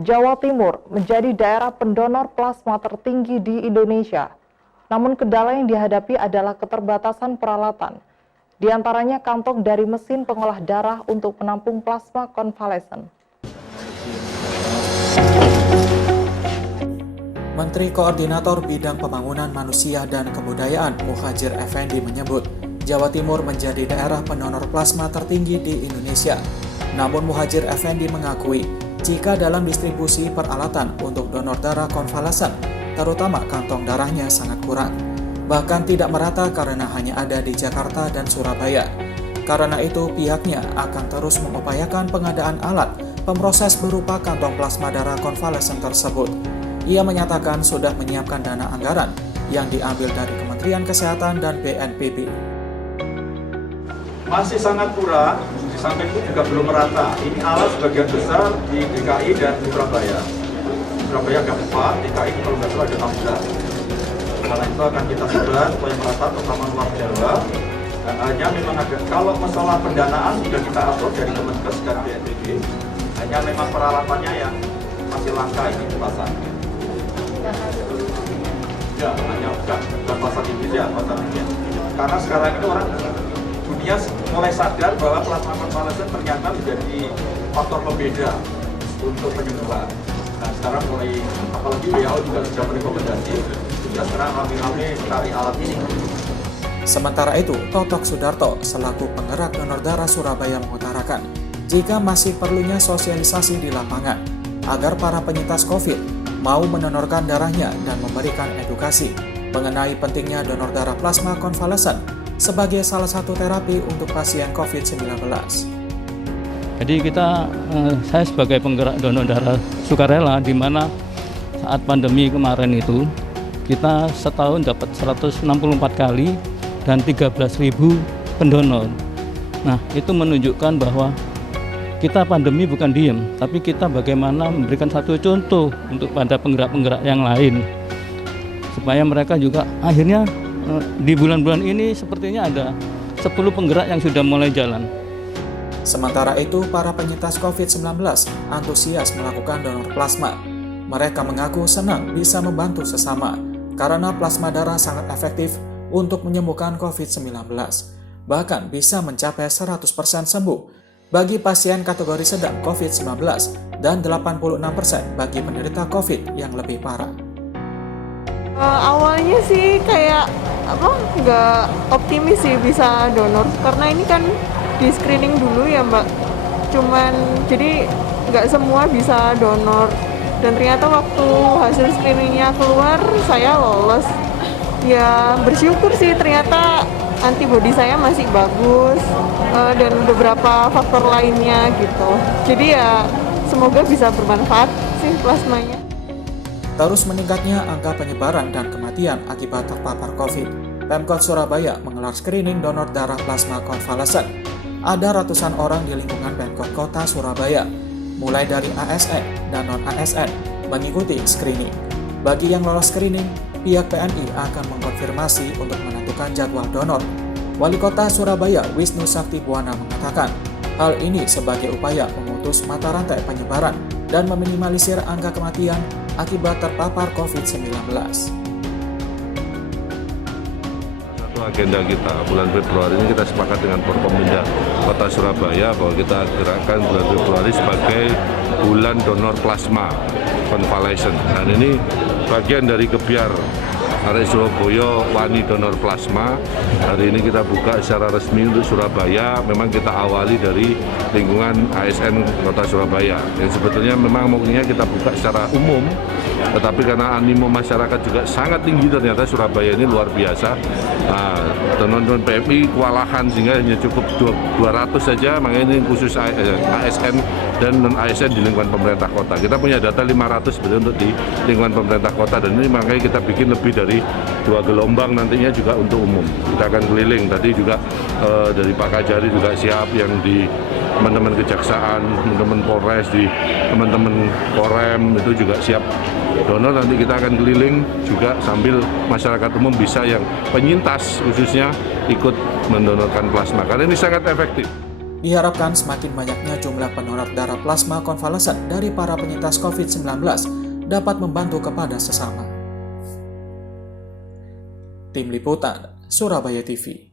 Jawa Timur menjadi daerah pendonor plasma tertinggi di Indonesia. Namun kendala yang dihadapi adalah keterbatasan peralatan. Di antaranya kantong dari mesin pengolah darah untuk menampung plasma konvalesen. Menteri Koordinator Bidang Pembangunan Manusia dan Kebudayaan Muhadjir Effendi menyebut Jawa Timur menjadi daerah pendonor plasma tertinggi di Indonesia. Namun Muhadjir Effendi mengakui jika dalam distribusi peralatan untuk donor darah konvalesen, terutama kantong darahnya sangat kurang. Bahkan tidak merata karena hanya ada di Jakarta dan Surabaya. Karena itu pihaknya akan terus mengupayakan pengadaan alat pemproses berupa kantong plasma darah konvalesen tersebut. Ia menyatakan sudah menyiapkan dana anggaran yang diambil dari Kementerian Kesehatan dan BNPB. Masih sangat kurang, di samping itu juga belum merata. Ini alat sebagian besar di DKI dan di Surabaya. Surabaya ada 4, DKI kalau nggak salah ada 16. Karena itu akan kita sebar supaya merata terutama luar Jawa. Dan hanya memang ada, kalau masalah pendanaan sudah kita atur dari Kemenkes dan BNPB, hanya memang peralatannya yang masih langka ini pasang. Ya, hanya bukan pasar Indonesia, pasar dunia. Karena sekarang ini orang dunia mulai sadar bahwa plasma konvalesen ternyata menjadi faktor pembeda untuk penyembuhan. Nah sekarang mulai, apalagi WHO juga sudah merekomendasi, juga sekarang rame-rame cari alat ini. Sementara itu, Totok Sudarto selaku penggerak donor darah Surabaya mengutarakan, jika masih perlunya sosialisasi di lapangan, agar para penyintas COVID mau mendonorkan darahnya dan memberikan edukasi mengenai pentingnya donor darah plasma konvalesen sebagai salah satu terapi untuk pasien COVID-19. Jadi saya sebagai penggerak donor darah sukarela, di mana saat pandemi kemarin itu kita setahun dapat 164 kali dan 13.000 pendonor. Nah, itu menunjukkan bahwa kita pandemi bukan diem, tapi kita bagaimana memberikan satu contoh untuk pada penggerak-penggerak yang lain, supaya mereka juga akhirnya di bulan-bulan ini sepertinya ada 10 penggerak yang sudah mulai jalan. Sementara itu, para penyintas COVID-19 antusias melakukan donor plasma. Mereka mengaku senang bisa membantu sesama, karena plasma darah sangat efektif untuk menyembuhkan COVID-19. Bahkan bisa mencapai 100% sembuh bagi pasien kategori sedang COVID-19 dan 86% bagi penderita COVID yang lebih parah. Awalnya sih kayak nggak optimis sih bisa donor, karena ini kan di screening dulu ya Mbak. Cuman jadi nggak semua bisa donor, dan ternyata waktu hasil screeningnya keluar saya lolos. Ya bersyukur sih, ternyata antibodi saya masih bagus dan beberapa faktor lainnya gitu. Jadi ya semoga bisa bermanfaat sih plasmanya. Terus meningkatnya angka penyebaran dan kematian akibat terpapar COVID, Pemkot Surabaya menggelar screening donor darah plasma konvalesen. Ada ratusan orang di lingkungan Pemkot Kota Surabaya, mulai dari ASN dan non-ASN, mengikuti screening. Bagi yang lolos screening, pihak PNI akan mengkonfirmasi untuk menentukan jadwal donor. Wali Kota Surabaya Wisnu Sakti Buwana mengatakan, hal ini sebagai upaya memutus mata rantai penyebaran dan meminimalisir angka kematian akibat terpapar COVID-19. Satu agenda kita bulan Februari ini kita sepakat dengan Forkominda Kota Surabaya bahwa kita gerakkan bulan Februari sebagai bulan donor plasma konvalesen. Dan ini bagian dari kebiar Arek Surabaya Wani Donor Plasma. Hari ini kita buka secara resmi untuk Surabaya. Memang kita awali dari lingkungan ASN Kota Surabaya. Yang sebetulnya memang maunya kita buka secara umum, tetapi karena animo masyarakat juga sangat tinggi, ternyata Surabaya ini luar biasa. Teman-teman PMI kewalahan sehingga hanya cukup 200 saja, makanya ini khusus ASN dan non-ASN di lingkungan pemerintah kota. Kita punya data 500 sebenarnya untuk di lingkungan pemerintah kota, dan ini makanya kita bikin lebih dari 2 gelombang nantinya juga untuk umum. Kita akan keliling, tadi juga dari Pak Kajari juga siap, yang di teman-teman kejaksaan, teman-teman Polres, di teman-teman Korem itu juga siap donor. Nanti kita akan keliling juga sambil masyarakat umum bisa, yang penyintas khususnya ikut mendonorkan plasma, karena ini sangat efektif. Diharapkan semakin banyaknya jumlah pendonor darah plasma konvalesen dari para penyintas COVID-19 dapat membantu kepada sesama. Tim Liputan, Surabaya TV.